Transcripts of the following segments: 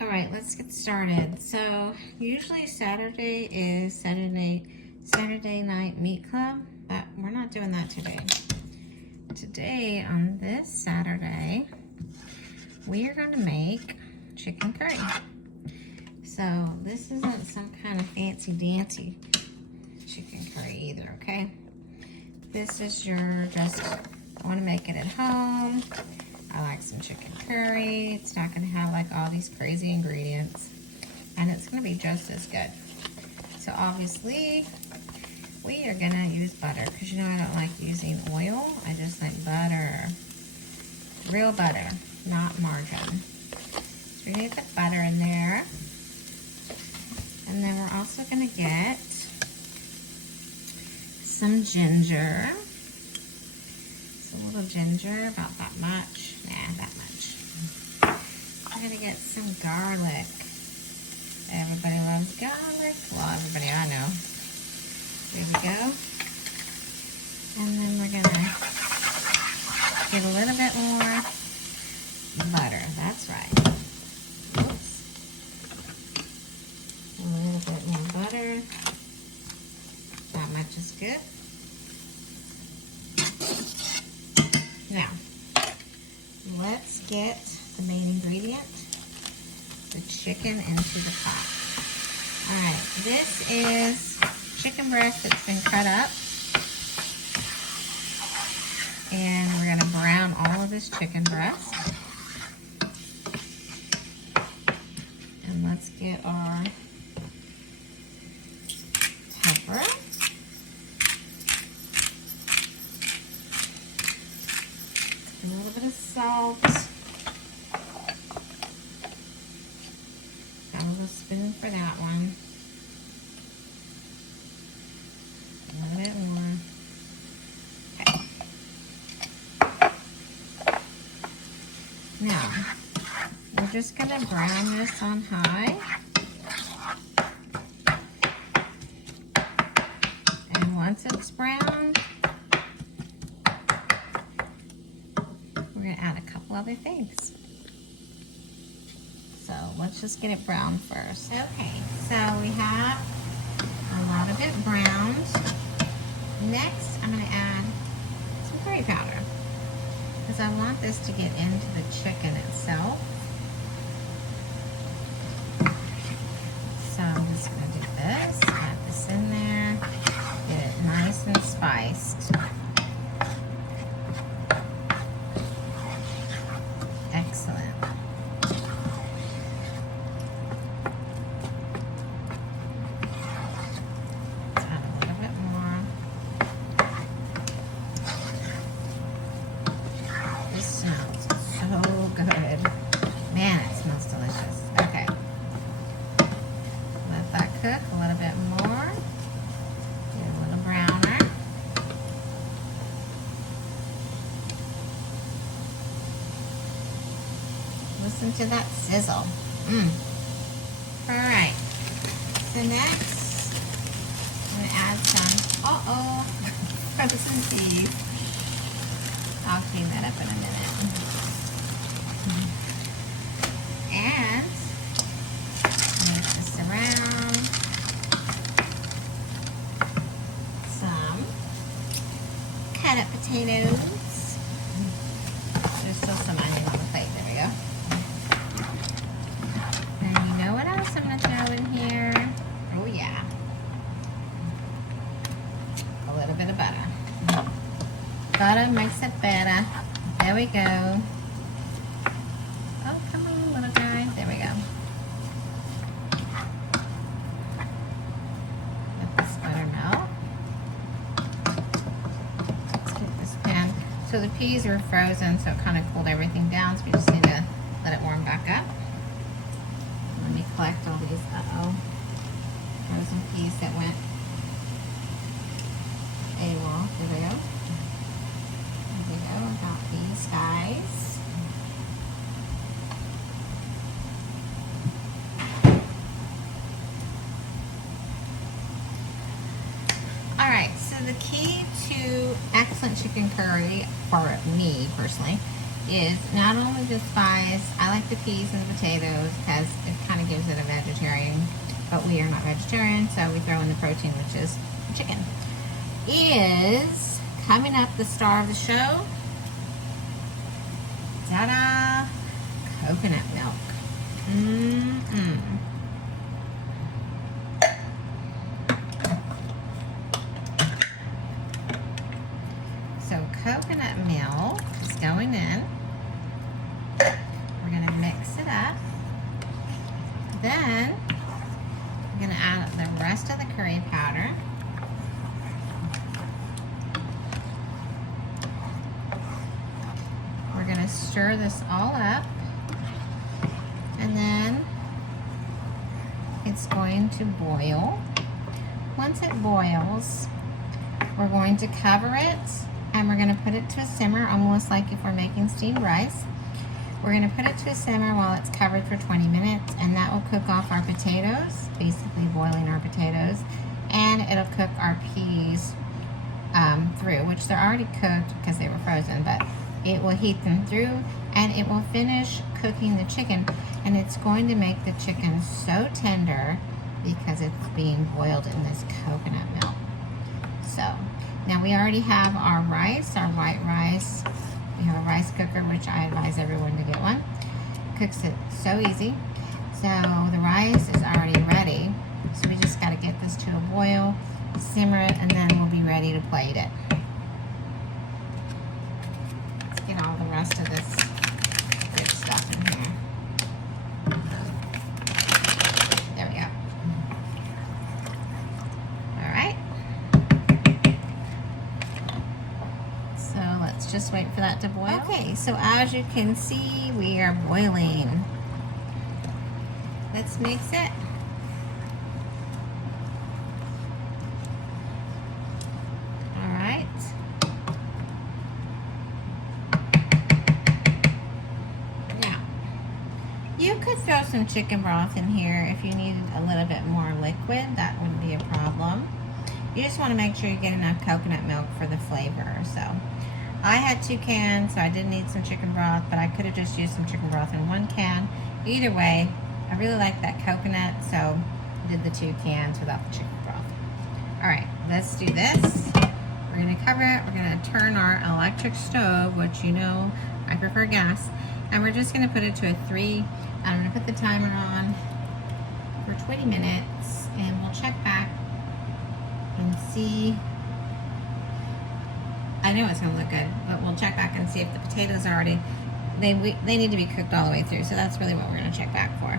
All right, let's get started. So usually Saturday is Saturday night meat club, but we're not doing that today. Today, on this Saturday, we are going to make chicken curry. So this isn't some kind of fancy dancy chicken curry either, okay? This is your just, I want to make it at home. I like some chicken curry. It's not going to have like all these crazy ingredients, and it's going to be just as good. So obviously we are going to use butter, because you know I don't like using oil. I just like butter, real butter, not margarine. So we're going to put butter in there, and then we're also going to get some ginger. Just a little ginger, about that much. Nah, that much. We're gonna get some garlic. Everybody loves garlic. Well, everybody I know. There we go. And then we're gonna get a little bit more butter. That's right. Oops. A little bit more butter. That much is good. Now, let's get the main ingredient, the chicken, into the pot. All right, this is chicken breast that's been cut up. And we're gonna brown all of this chicken breast. And let's get our pepper. A little bit of salt. Got a little spoon for that one. A little bit more. Okay. Now, we're just going to brown this on high. And once it's browned, we're going to add a couple other things. So let's just get it browned first. Okay, so we have a lot of it browned. Next, I'm going to add some curry powder, because I want this to get into the chicken itself. So I'm just going to do this, add this in there, get it nice and spiced. Excellent. Let's add a little bit more. This smells so good. Man, it smells delicious. Okay. Let that cook a little bit more. Get a little browner. Listen to that sizzle. Alright. So next, I'm going to add some, frozen peas. I'll clean that up in a minute. And move this around. Some cut up potatoes. There's still some onion on the plate. There we go. And you know what else I'm going to throw in here? Oh yeah. A little bit of butter. Butter makes it better. There we go. Oh, come on, little guy. There we go. Let this butter melt. Let's get this pan. So the peas were frozen, so it kind of cooled everything down, so we just need to let it warm back up. Let me collect all these, frozen peas that went AWOL. There we go. There we go, about these guys. Alright, so the key to excellent chicken curry, for me personally, is not only the spice, I like the peas and the potatoes because it kind of gives it a vegetarian, but we are not vegetarian, so we throw in the protein, which is chicken. Is coming up the star of the show. Ta-da! Coconut milk. Mmm. So coconut milk is going in. We're going to mix it up. Then I'm going to add the rest of the curry powder. We're going to stir this all up. And then it's going to boil. Once it boils, we're going to cover it and we're going to put it to a simmer, almost like if we're making steamed rice. We're going to put it to a simmer while it's covered for 20 minutes, and that will cook off our potatoes, basically boiling our potatoes, and it'll cook our peas through, which they're already cooked because they were frozen, but it will heat them through, and it will finish cooking the chicken, and it's going to make the chicken so tender because it's being boiled in this coconut milk. So now we already have our rice, our white rice. We have a rice cooker, which I advise everyone to get one. Cooks it so easy. So the rice is already ready. So we just got to get this to a boil, simmer it, and then we'll be ready to plate it. Let's get all the rest of this good stuff in here. There we go. All right. So let's just wait for that to boil. Okay, so as you can see, we are boiling. Let's mix it. All right. Now, you could throw some chicken broth in here if you needed a little bit more liquid. That wouldn't be a problem. You just want to make sure you get enough coconut milk for the flavor. So I had 2 cans, so I did need some chicken broth, but I could have just used some chicken broth in 1 can. Either way, I really like that coconut, so I did the 2 cans without the chicken broth. All right, let's do this. We're gonna cover it. We're gonna turn our electric stove, which you know I prefer gas, and we're just gonna put it to a 3. I'm gonna put the timer on for 20 minutes, and we'll check back and see. I know it's gonna look good, but we'll check back and see if the potatoes are already, they need to be cooked all the way through. So that's really what we're gonna check back for.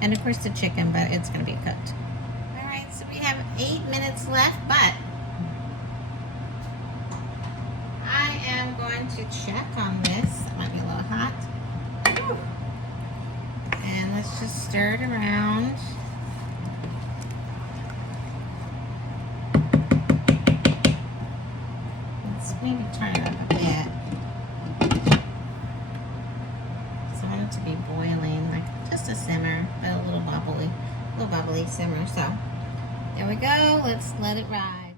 And of course the chicken, but it's gonna be cooked. All right, so we have 8 minutes left, but I am going to check on this. It might be a little hot. Whew. And let's just stir it around. Maybe turn it up a bit. So I want it to be boiling, like just a simmer, but a little bubbly simmer. So there we go. Let's let it ride.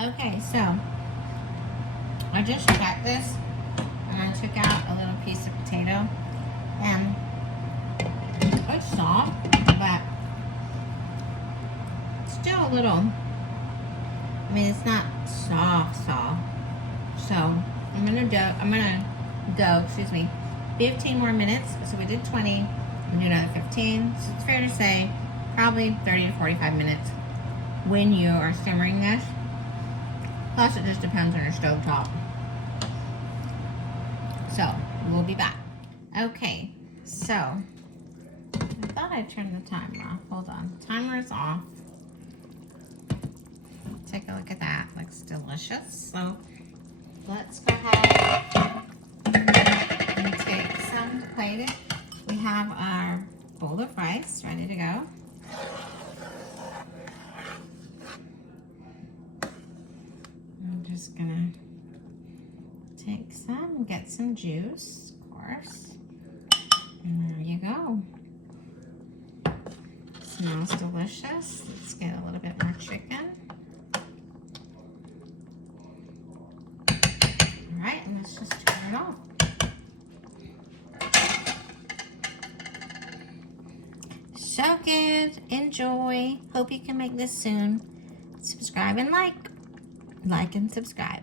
Okay, so I just checked this, and I took out a little piece of potato, and it's soft, but still a little, I mean, it's not soft. So I'm gonna go, 15 more minutes. So we did 20, I'm gonna do another 15. So it's fair to say probably 30 to 45 minutes when you are simmering this. Plus it just depends on your stove top. So we'll be back. Okay, so I thought I turned the timer off. Hold on. Timer is off. Take a look at that. Looks delicious. So let's go ahead and take some to plate it. We have our bowl of rice ready to go. I'm just gonna take some, get some juice, of course. And there you go. Smells delicious. Let's get a little bit more chicken. All right, and let's just turn it off. So good. Enjoy. Hope you can make this soon. Subscribe and like. Like and subscribe.